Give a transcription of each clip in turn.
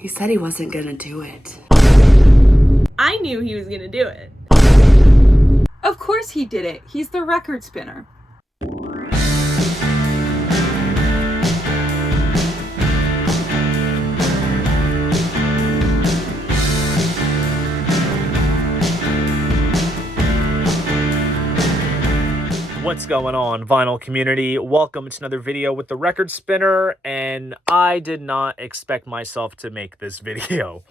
He said he wasn't gonna do it. I knew he was gonna do it. Of course he did it. He's the record spinner. What's going on, vinyl community? Welcome to another video with the record spinner, and I did not expect myself to make this video.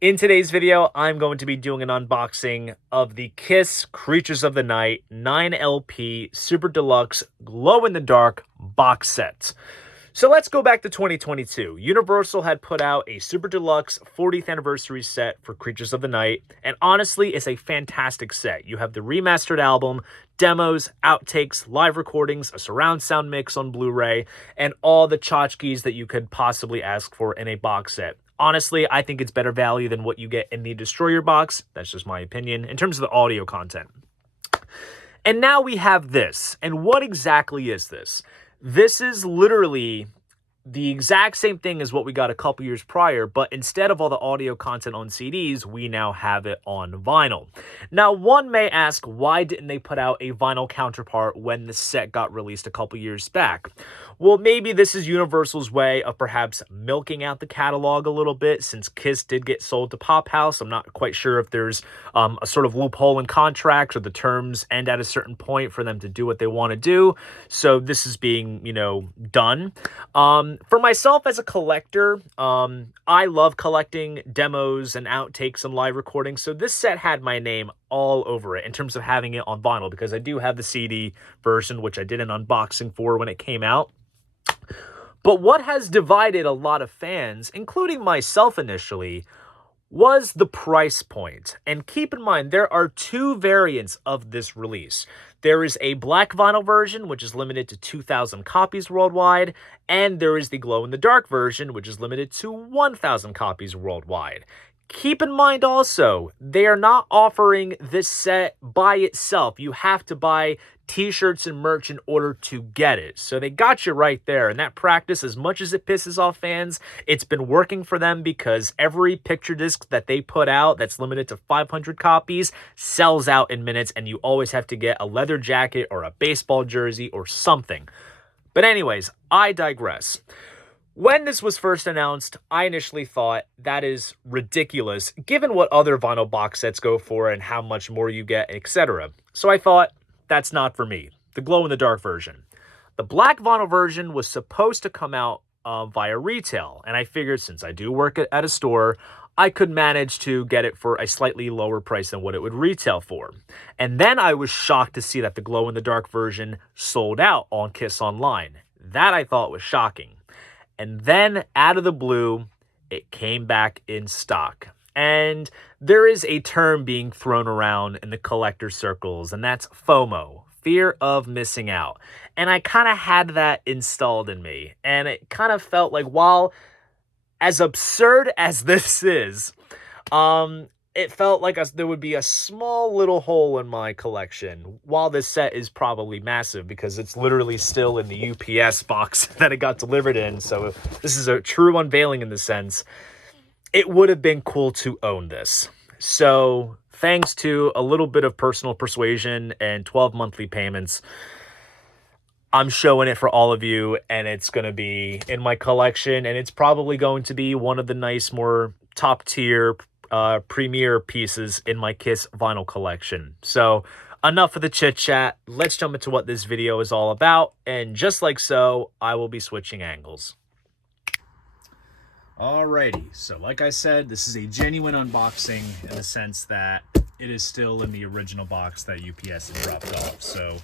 In today's video, I'm going to be doing an unboxing of the Kiss Creatures of the Night 9LP Super Deluxe Glow-in-the-Dark box set. So let's go back to 2022. Universal had put out a Super Deluxe 40th anniversary set for Creatures of the Night, and honestly, it's a fantastic set. You have the remastered album, demos, outtakes, live recordings, a surround sound mix on Blu-ray, and all the tchotchkes that you could possibly ask for in a box set. Honestly, I think it's better value than what you get in the Destroyer box. That's just my opinion in terms of the audio content. And now we have this. And what exactly is this? This is literally the exact same thing as what we got a couple years prior, but instead of all the audio content on CDs, we now have it on vinyl. Now, one may ask, why didn't they put out a vinyl counterpart when the set got released a couple years back? Well, maybe this is Universal's way of perhaps milking out the catalog a little bit, since Kiss did get sold to Pop House. I'm not quite sure if there's a sort of loophole in contracts or the terms end at a certain point for them to do what they want to do. So this is being, done. For myself as a collector, I love collecting demos and outtakes and live recordings. So this set had my name all over it in terms of having it on vinyl, because I do have the CD version, which I did an unboxing for when it came out. But what has divided a lot of fans, including myself initially, was the price point. And keep in mind, there are two variants of this release. There is a black vinyl version, which is limited to 2,000 copies worldwide, and there is the glow-in-the-dark version, which is limited to 1,000 copies worldwide. Keep in mind also, they are not offering this set by itself. You have to buy t-shirts and merch in order to get it. So they got you right there. And that practice, as much as it pisses off fans, it's been working for them, because every picture disc that they put out that's limited to 500 copies sells out in minutes, and you always have to get a leather jacket or a baseball jersey or something. But anyways, I digress. When this was first announced, I initially thought that is ridiculous, given what other vinyl box sets go for and how much more you get, etc. So I thought, that's not for me. The glow-in-the-dark version. The black vinyl version was supposed to come out via retail, and I figured since I do work at a store, I could manage to get it for a slightly lower price than what it would retail for. And then I was shocked to see that the glow-in-the-dark version sold out on Kiss Online. That I thought was shocking. And then, out of the blue, it came back in stock. And there is a term being thrown around in the collector circles, and that's FOMO, fear of missing out. And I kind of had that installed in me. And it kind of felt like, while as absurd as this is, it felt like there would be a small little hole in my collection, while this set is probably massive, because it's literally still in the UPS box that it got delivered in. So this is a true unveiling in the sense. It would have been cool to own this. So thanks to a little bit of personal persuasion and 12 monthly payments, I'm showing it for all of you, and it's going to be in my collection, and it's probably going to be one of the nice, more top tier premier pieces in my Kiss vinyl collection. So enough of the chit chat. Let's jump into what this video is all about. And just like so, I will be switching angles. Alrighty, so like I said, this is a genuine unboxing in the sense that it is still in the original box that UPS had dropped off. So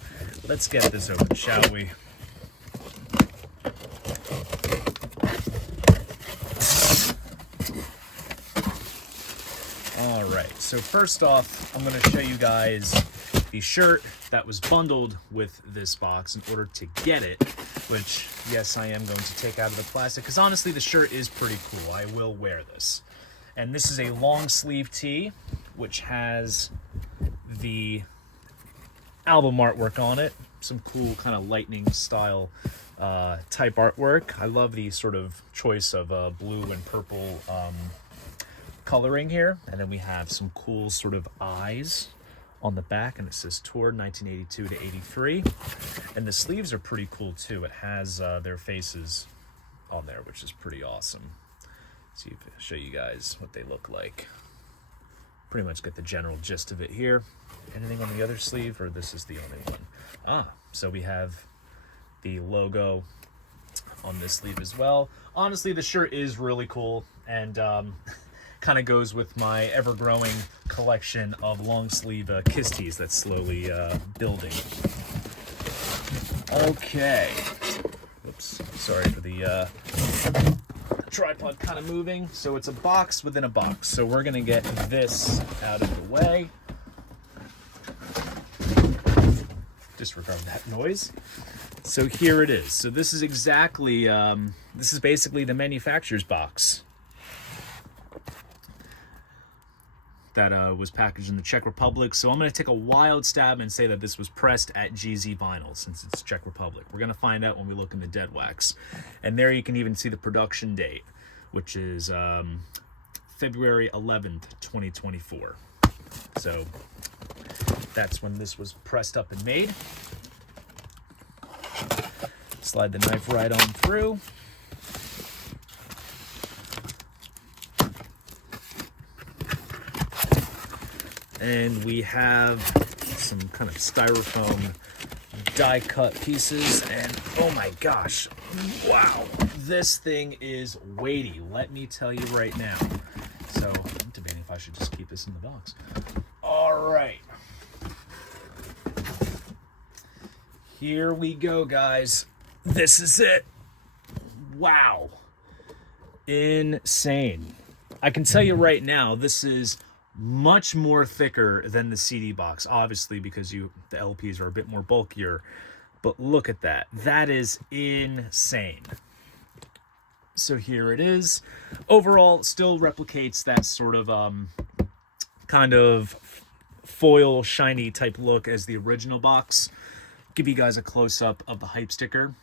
let's get this open, shall we? Alright, so first off, I'm going to show you guys the shirt that was bundled with this box in order to get it, which, yes, I am going to take out of the plastic, because honestly, the shirt is pretty cool. I will wear this. And this is a long sleeve tee, which has the album artwork on it. Some cool kind of lightning style type artwork. I love the sort of choice of blue and purple coloring here. And then we have some cool sort of eyes on the back, and it says toured 1982 to 83. And the sleeves are pretty cool too. It has their faces on there, which is pretty awesome. See if I show you guys what they look like. Pretty much get the general gist of it here. Anything on the other sleeve, or this is the only one? So we have the logo on this sleeve as well. Honestly, the shirt is really cool, and kind of goes with my ever-growing collection of long-sleeve kiss tees that's slowly building. Okay. Oops, sorry for the tripod kind of moving. So it's a box within a box. So we're gonna get this out of the way. Disregard that noise. So here it is. So this is exactly, this is basically the manufacturer's box that was packaged in the Czech Republic. So I'm going to take a wild stab and say that this was pressed at GZ Vinyl, since it's Czech Republic. We're going to find out when we look in the dead wax. And there you can even see the production date, which is February 11th, 2024. So that's when this was pressed up and made. Slide the knife right on through. And we have some kind of styrofoam die cut pieces, and oh my gosh, wow, this thing is weighty, let me tell you right now. So I'm debating if I should just keep this in the box. All right, here we go, guys. This is it. Wow, insane. I can tell you right now, this is much more thicker than the CD box, obviously, because the LPs are a bit more bulkier. But look at that. That is insane. So here it is. Overall, still replicates that sort of kind of foil shiny type look as the original box. Give you guys a close-up of the hype sticker.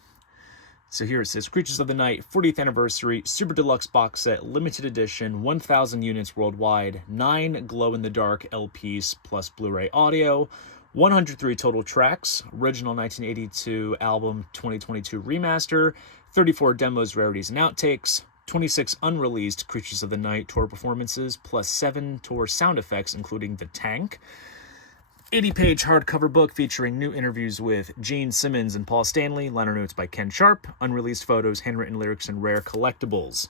So here it says, Creatures of the Night, 40th Anniversary, Super Deluxe Box Set, Limited Edition, 1,000 units worldwide, 9 glow-in-the-dark LPs plus Blu-ray audio, 103 total tracks, original 1982 album 2022 remaster, 34 demos, rarities, and outtakes, 26 unreleased Creatures of the Night tour performances, plus 7 tour sound effects, including the tank. 80-page hardcover book featuring new interviews with Gene Simmons and Paul Stanley, liner notes by Ken Sharp, unreleased photos, handwritten lyrics, and rare collectibles.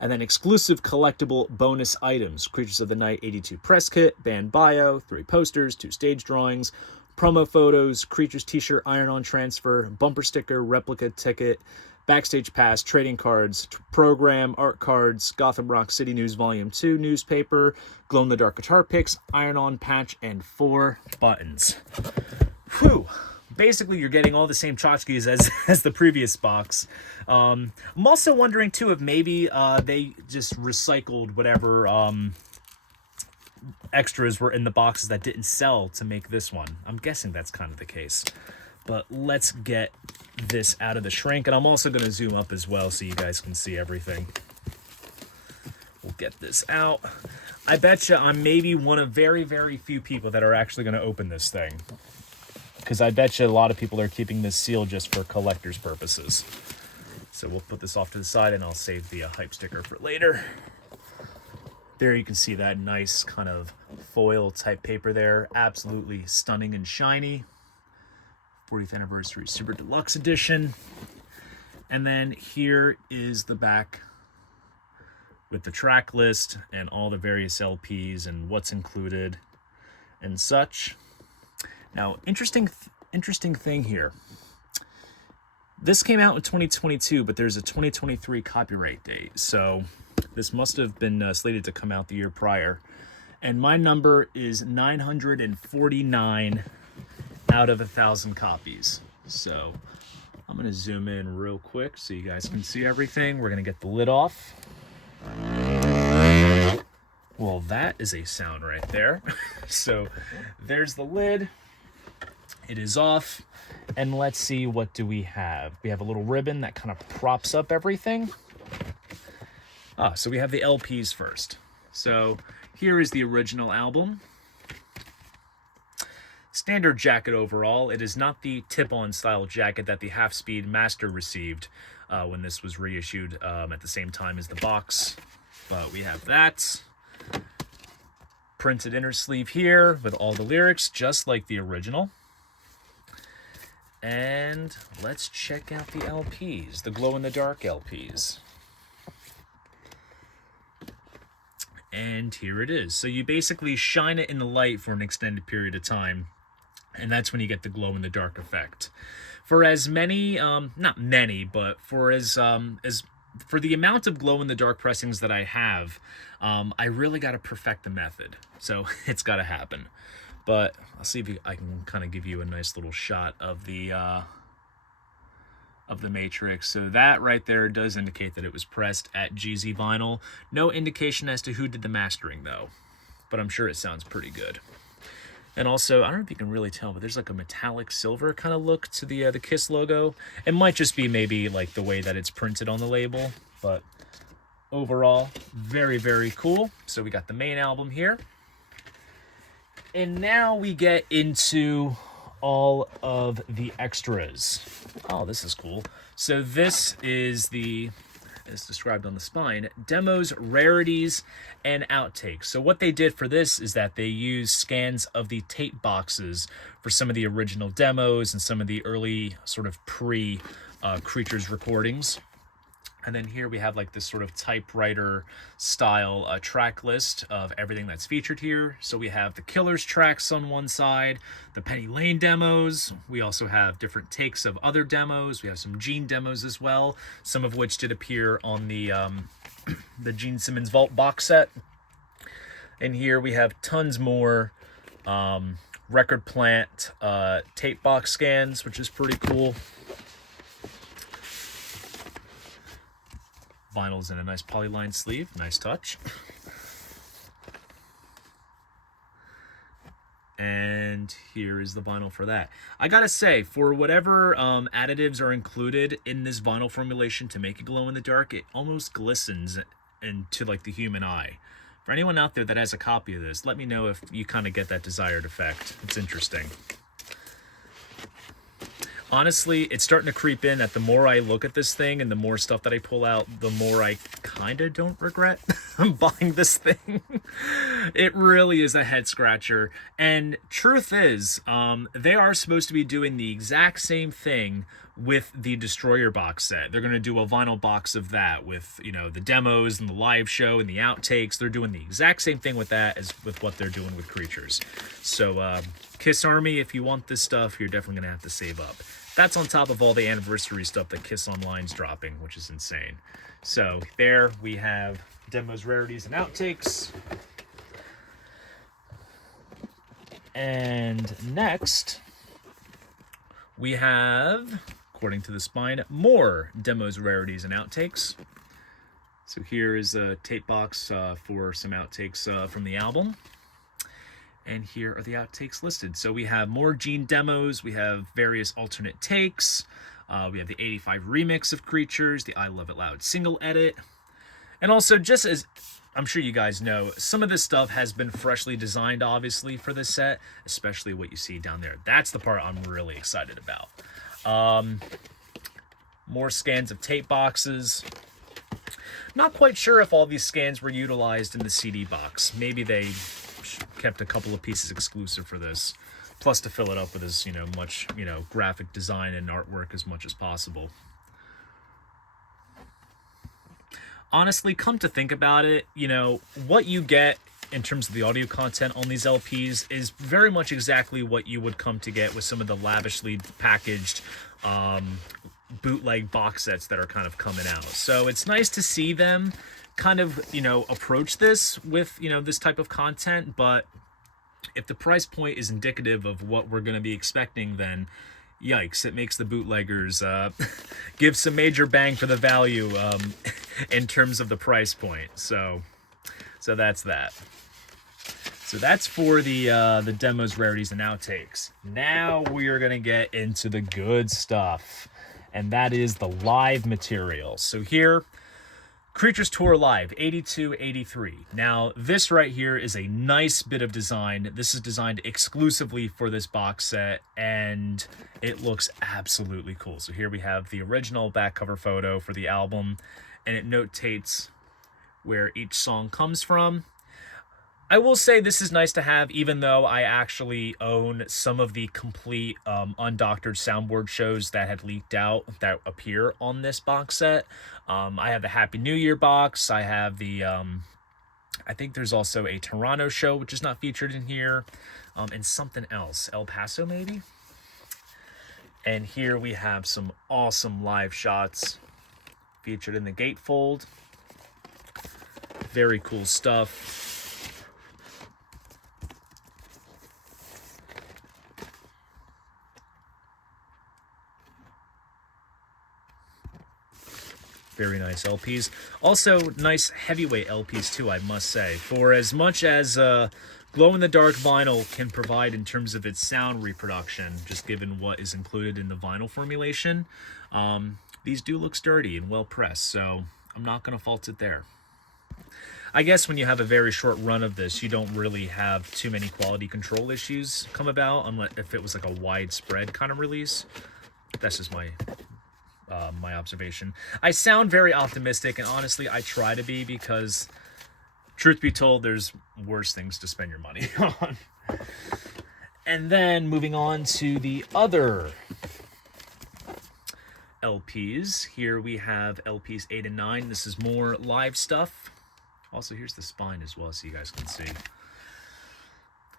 And then exclusive collectible bonus items, Creatures of the Night 82 press kit, band bio, 3 posters, 2 stage drawings, promo photos, Creatures t-shirt, iron-on transfer, bumper sticker, replica ticket, backstage pass, trading cards, program, art cards, Gotham Rock City News Volume 2 newspaper, glow-in-the-dark guitar picks, iron-on patch, and 4 buttons. Whew. Basically, you're getting all the same tchotchkes as the previous box. I'm also wondering, too, if maybe they just recycled whatever extras were in the boxes that didn't sell to make this one. I'm guessing that's kind of the case. But let's get this out of the shrink, and I'm also going to zoom up as well so you guys can see everything. We'll get this out. I bet you I'm maybe one of very, very few people that are actually going to open this thing, because I bet you a lot of people are keeping this sealed just for collector's purposes. So we'll put this off to the side, and I'll save the hype sticker for later. There you can see that nice kind of foil type paper there. Absolutely stunning and shiny. 40th Anniversary Super Deluxe Edition. And then here is the back with the track list and all the various LPs and what's included and such. Now, interesting thing here. This came out in 2022, but there's a 2023 copyright date. So this must have been slated to come out the year prior. And my number is 949 out of 1,000 copies. So I'm going to zoom in real quick so you guys can see everything. We're going to get the lid off. Well, that is a sound right there. So there's the lid. It is off. And let's see, what do we have? We have a little ribbon that kind of props up everything. So we have the LPs first. So here is the original album. Standard jacket overall. It is not the tip-on style jacket that the half-speed master received when this was reissued at the same time as the box. But we have that. Printed inner sleeve here with all the lyrics, just like the original. And let's check out the LPs, the glow-in-the-dark LPs. And here it is. So you basically shine it in the light for an extended period of time, and that's when you get the glow-in-the-dark effect. For as many, not many, but for for the amount of glow-in-the-dark pressings that I have, I really got to perfect the method. So it's got to happen. But I'll see if I can kind of give you a nice little shot of the matrix. So that right there does indicate that it was pressed at GZ Vinyl. No indication as to who did the mastering though, but I'm sure it sounds pretty good. And also, I don't know if you can really tell, but there's like a metallic silver kind of look to the Kiss logo. It might just be maybe like the way that it's printed on the label, but overall, very, very cool. So we got the main album here. And now we get into all of the extras. Oh, this is cool. So this is as described on the spine, demos, rarities, and outtakes. So what they did for this is that they used scans of the tape boxes for some of the original demos and some of the early sort of pre-Creatures recordings. And then here we have like this sort of typewriter style track list of everything that's featured here. So we have the Killers tracks on one side, the Penny Lane demos. We also have different takes of other demos. We have some Gene demos as well, some of which did appear on the Gene Simmons Vault box set. And here we have tons more Record Plant tape box scans, which is pretty cool. Vinyl's in a nice polyline sleeve, nice touch. And here is the vinyl for that. I gotta say, for whatever additives are included in this vinyl formulation to make it glow in the dark, it almost glistens into like the human eye. For anyone out there that has a copy of this, let me know if you kind of get that desired effect. It's interesting. Honestly, it's starting to creep in that the more I look at this thing and the more stuff that I pull out, the more I kind of don't regret buying this thing. It really is a head scratcher. And truth is, they are supposed to be doing the exact same thing with the Destroyer box set. They're going to do a vinyl box of that with, you know, the demos and the live show and the outtakes. They're doing the exact same thing with that as with what they're doing with Creatures. So, Kiss Army, if you want this stuff, you're definitely going to have to save up. That's on top of all the anniversary stuff that Kiss Online's dropping, which is insane. So there we have demos, rarities, and outtakes. And next, we have, according to the spine, more demos, rarities, and outtakes. So here is a tape box for some outtakes from the album. And here are the outtakes listed. So we have more Gene demos, we have various alternate takes, we have the 85 remix of Creatures, the I Love It Loud single edit. And also, just as I'm sure you guys know, some of this stuff has been freshly designed, obviously, for this set, especially what you see down there. That's the part I'm really excited about. More scans of tape boxes. Not quite sure if all these scans were utilized in the CD box. Maybe they kept a couple of pieces exclusive for this, plus to fill it up with as much graphic design and artwork as much as possible. Honestly, come to think about it, what you get in terms of the audio content on these LPs is very much exactly what you would come to get with some of the lavishly packaged bootleg box sets that are kind of coming out. So it's nice to see them kind of, approach this with, this type of content, but if the price point is indicative of what we're going to be expecting, then yikes, it makes the bootleggers give some major bang for the value in terms of the price point. So that's that. So that's for the demos, rarities, and outtakes. Now we are gonna get into the good stuff, and that is the live material. So here, Creatures Tour Live 82-83. Now this right here is a nice bit of design. This is designed exclusively for this box set, and it looks absolutely cool. So here we have the original back cover photo for the album, and it notates where each song comes from. I will say this is nice to have, even though I actually own some of the complete undoctored soundboard shows that had leaked out that appear on this box set. I have the Happy New Year box. I have the, I think there's also a Toronto show, which is not featured in here, and something else, El Paso maybe? And here we have some awesome live shots featured in the gatefold. Very cool stuff. Very nice LPs. Also, nice heavyweight LPs too, I must say. For as much as glow-in-the-dark vinyl can provide in terms of its sound reproduction, just given what is included in the vinyl formulation, these do look sturdy and well pressed, so I'm not going to fault it there. I guess when you have a very short run of this, you don't really have too many quality control issues come about, unless if it was like a widespread kind of release. That's just my observation. I sound very optimistic, and honestly, I try to be, because truth be told, there's worse things to spend your money on. And then moving on to the other LPs. Here we have LPs 8 and 9. This is more live stuff. Also, here's the spine as well, so you guys can see.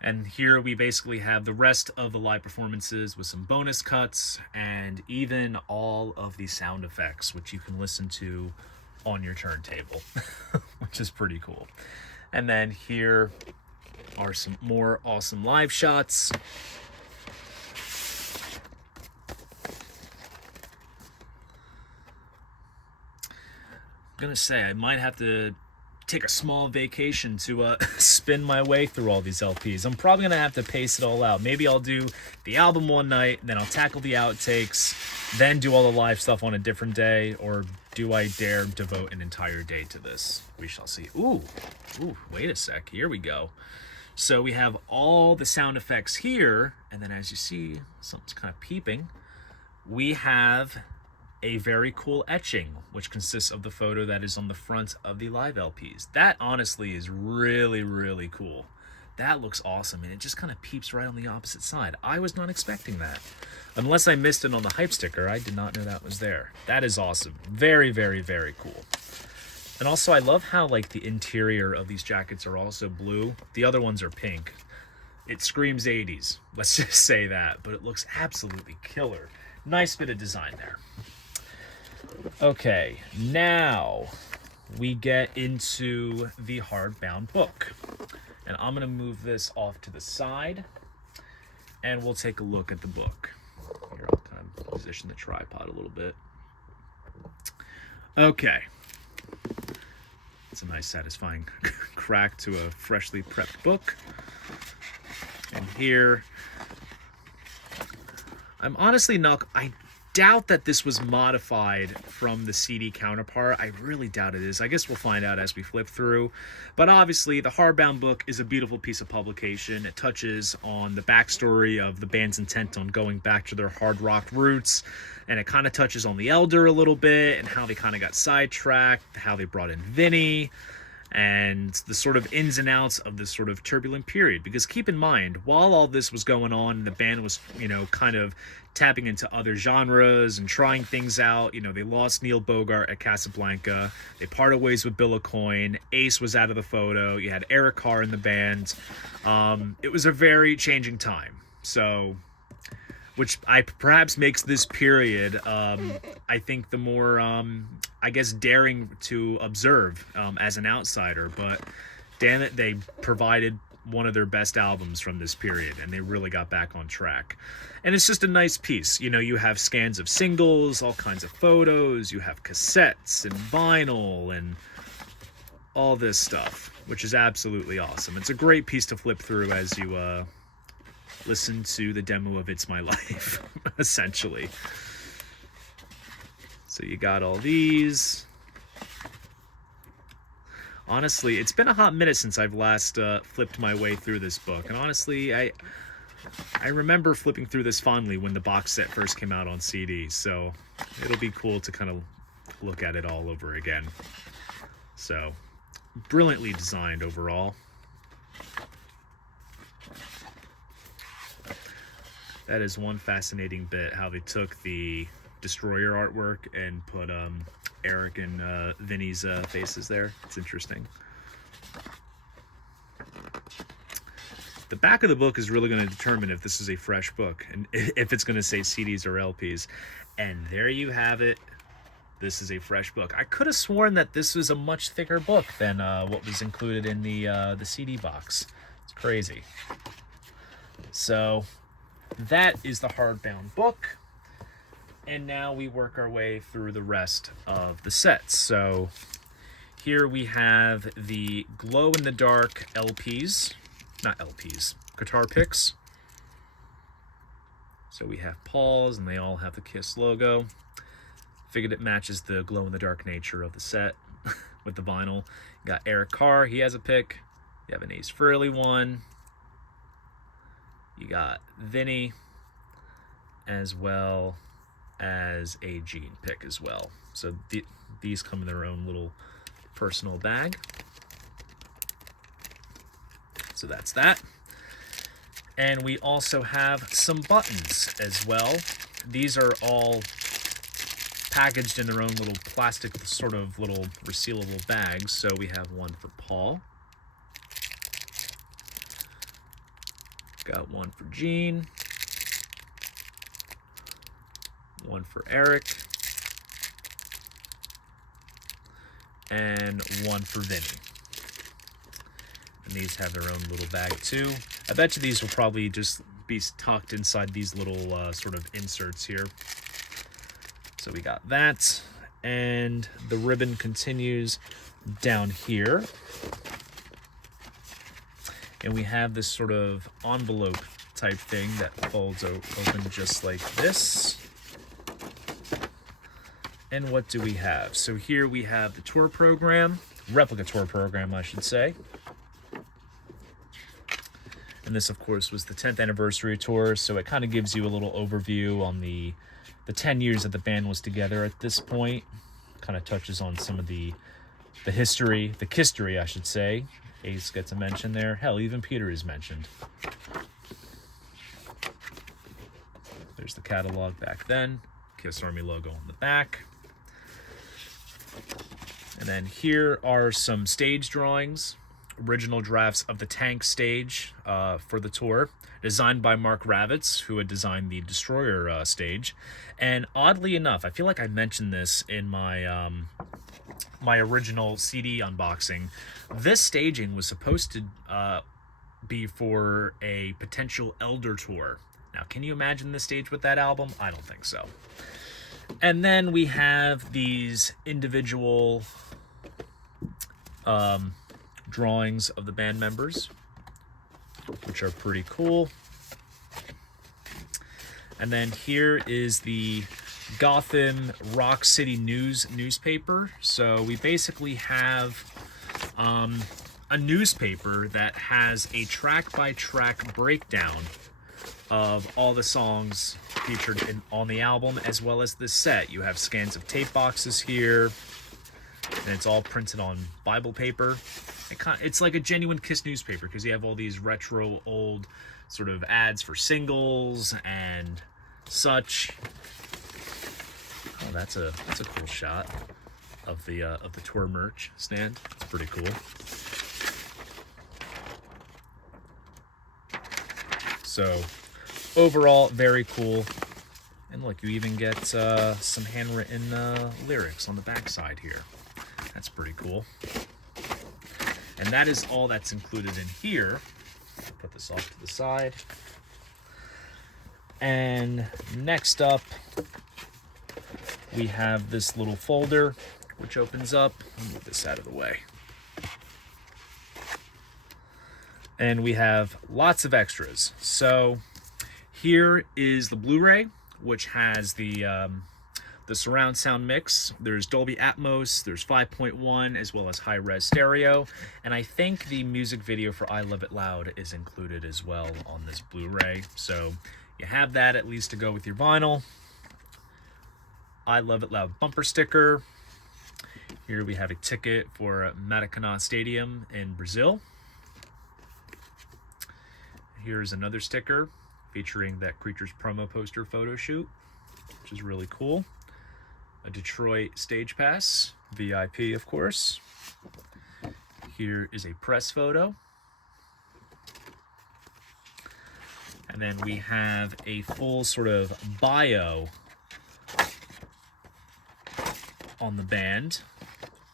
And here we basically have the rest of the live performances with some bonus cuts and even all of the sound effects, which you can listen to on your turntable, which is pretty cool. And then here are some more awesome live shots. I'm gonna say I might have to take a small vacation to spin my way through all these LPs. I'm probably gonna have to pace it all out. Maybe I'll do the album one night, then I'll tackle the outtakes, then do all the live stuff on a different day, or do I dare devote an entire day to this? We shall see. Ooh, wait a sec, here we go. So we have all the sound effects here, and then as you see, something's kind of peeping. We have a very cool etching, which consists of the photo that is on the front of the live LPs. That honestly is really, really cool. That looks awesome, and it just kind of peeps right on the opposite side. I was not expecting that. Unless I missed it on the hype sticker, I did not know that was there. That is awesome. Very, very, very cool. And also, I love how like the interior of these jackets are also blue. The other ones are pink. It screams 80s, let's just say that, but it looks absolutely killer. Nice bit of design there. Okay, now we get into the hardbound book. And I'm going to move this off to the side, and we'll take a look at the book. Here, I'll kind of position the tripod a little bit. Okay. It's a nice, satisfying crack to a freshly prepped book. And here, I'm honestly not... I doubt that this was modified from the CD counterpart. I really doubt it is. I guess we'll find out as we flip through. But obviously, the hardbound book is a beautiful piece of publication. It touches on the backstory of the band's intent on going back to their hard rock roots. And it kind of touches on the Elder a little bit and how they kind of got sidetracked, how they brought in Vinny, and the sort of ins and outs of this sort of turbulent period. Because keep in mind, while all this was going on, the band was, kind of tapping into other genres and trying things out. They lost Neil Bogart at Casablanca. They parted ways with Bill Aucoin. Ace was out of the photo. You had Eric Carr in the band. It was a very changing time. So, which perhaps makes this period, I think, the more, daring to observe as an outsider. But damn it, they provided one of their best albums from this period, and they really got back on track. And it's just a nice piece. You have scans of singles, all kinds of photos, you have cassettes and vinyl, and all this stuff, which is absolutely awesome. It's a great piece to flip through as you listen to the demo of It's My Life, essentially. So you got all these. Honestly, it's been a hot minute since I've last flipped my way through this book. And honestly, I remember flipping through this fondly when the box set first came out on CD. So it'll be cool to kind of look at it all over again. So, brilliantly designed overall. That is one fascinating bit, how they took the Destroyer artwork and put Eric and Vinny's faces there. It's interesting. The back of the book is really going to determine if this is a fresh book and if it's going to say CDs or LPs. And there you have it. This is a fresh book. I could have sworn that this was a much thicker book than what was included in the CD box. It's crazy. So that is the hardbound book. And now we work our way through the rest of the sets. So here we have the glow-in-the-dark LPs. Not LPs, guitar picks. So we have Paul's, and they all have the Kiss logo. Figured it matches the glow-in-the-dark nature of the set with the vinyl. You got Eric Carr, he has a pick. You have an Ace Frehley one. You got Vinny, as well as a Gene pick as well. So these come in their own little personal bag. So that's that. And we also have some buttons as well. These are all packaged in their own little plastic sort of little resealable bags. So we have one for Paul. Got one for Gene. One for Eric. And one for Vinny. And these have their own little bag too. I bet you these will probably just be tucked inside these little sort of inserts here. So we got that. And the ribbon continues down here. And we have this sort of envelope type thing that folds open just like this. And what do we have? So here we have the tour program, replica tour program, I should say. And this, of course, was the 10th anniversary tour, so it kind of gives you a little overview on the 10 years that the band was together at this point. Kind of touches on some of the history, the history, I should say. Ace gets a mention there. Hell, even Peter is mentioned. There's the catalog back then. Kiss Army logo on the back. And then here are some stage drawings. Original drafts of the Tank stage for the tour, designed by Mark Ravitz, who had designed the Destroyer stage. And oddly enough, I feel like I mentioned this in my my original CD unboxing. This staging was supposed to be for a potential Elder tour. Now, can you imagine this stage with that album? I don't think so. And then we have these individual drawings of the band members, which are pretty cool. And then here is the Gotham Rock City News newspaper. So we basically have a newspaper that has a track-by-track breakdown of all the songs featured on the album, as well as this set. You have scans of tape boxes here, and it's all printed on Bible paper. It's like a genuine Kiss newspaper, because you have all these retro old sort of ads for singles and such. Oh, that's a cool shot of the tour merch stand. It's pretty cool. So overall, very cool. And look, you even get some handwritten lyrics on the backside here. That's pretty cool. And that is all that's included in here. Put this off to the side. And next up, we have this little folder, which opens up. Let me move this out of the way. And we have lots of extras. So here is the Blu-ray, which has the surround sound mix. There's Dolby Atmos, there's 5.1, as well as high-res stereo. And I think the music video for I Love It Loud is included as well on this Blu-ray. So you have that at least to go with your vinyl. I Love It Loud bumper sticker. Here we have a ticket for Maracanã Stadium in Brazil. Here's another sticker featuring that Creatures promo poster photo shoot, which is really cool. A Detroit stage pass, VIP of course. Here is a press photo. And then we have a full sort of bio on the band,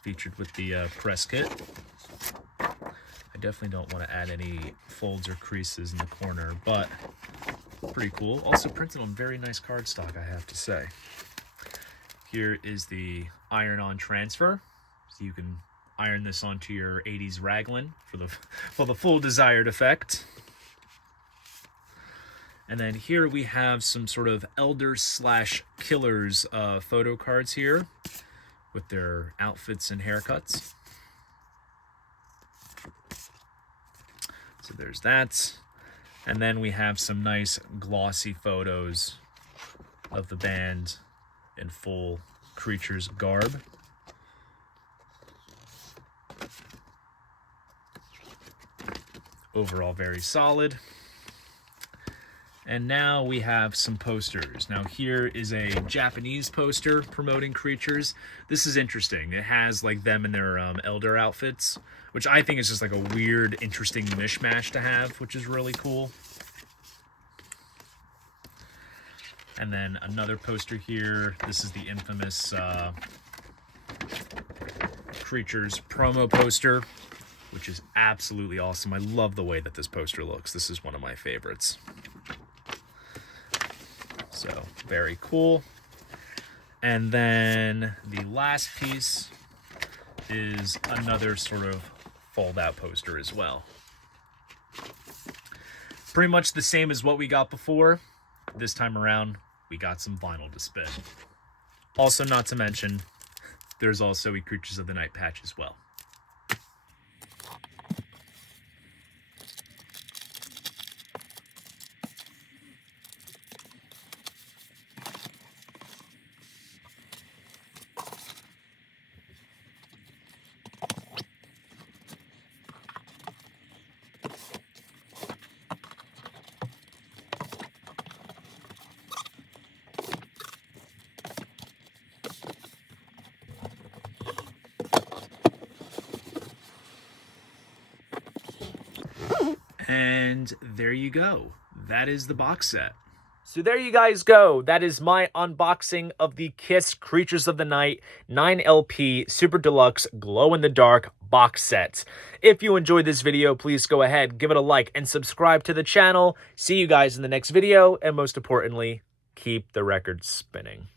featured with the press kit. I definitely don't want to add any folds or creases in the corner, but pretty cool. Also printed on very nice cardstock, I have to say. Here is the iron-on transfer, so you can iron this onto your 80s raglan for the full desired effect. And then here we have some sort of elders/killers photo cards here with their outfits and haircuts. So there's that. And then we have some nice glossy photos of the band in full Creatures garb. Overall very solid. And now we have some posters. Now here is a Japanese poster promoting Creatures. This is interesting. It has like them in their elder outfits, which I think is just like a weird, interesting mishmash to have, which is really cool. And then another poster here. This is the infamous Creatures promo poster, which is absolutely awesome. I love the way that this poster looks. This is one of my favorites. So, very cool. And then the last piece is another sort of fold-out poster as well. Pretty much the same as what we got before. This time around, we got some vinyl to spin. Also, not to mention, there's also a Creatures of the Night patch as well. And there you go. That is the box set. So there you guys go. That is my unboxing of the Kiss Creatures of the Night 9LP Super Deluxe Glow-in-the-Dark box set. If you enjoyed this video, please go ahead, give it a like, and subscribe to the channel. See you guys in the next video, and most importantly, keep the record spinning.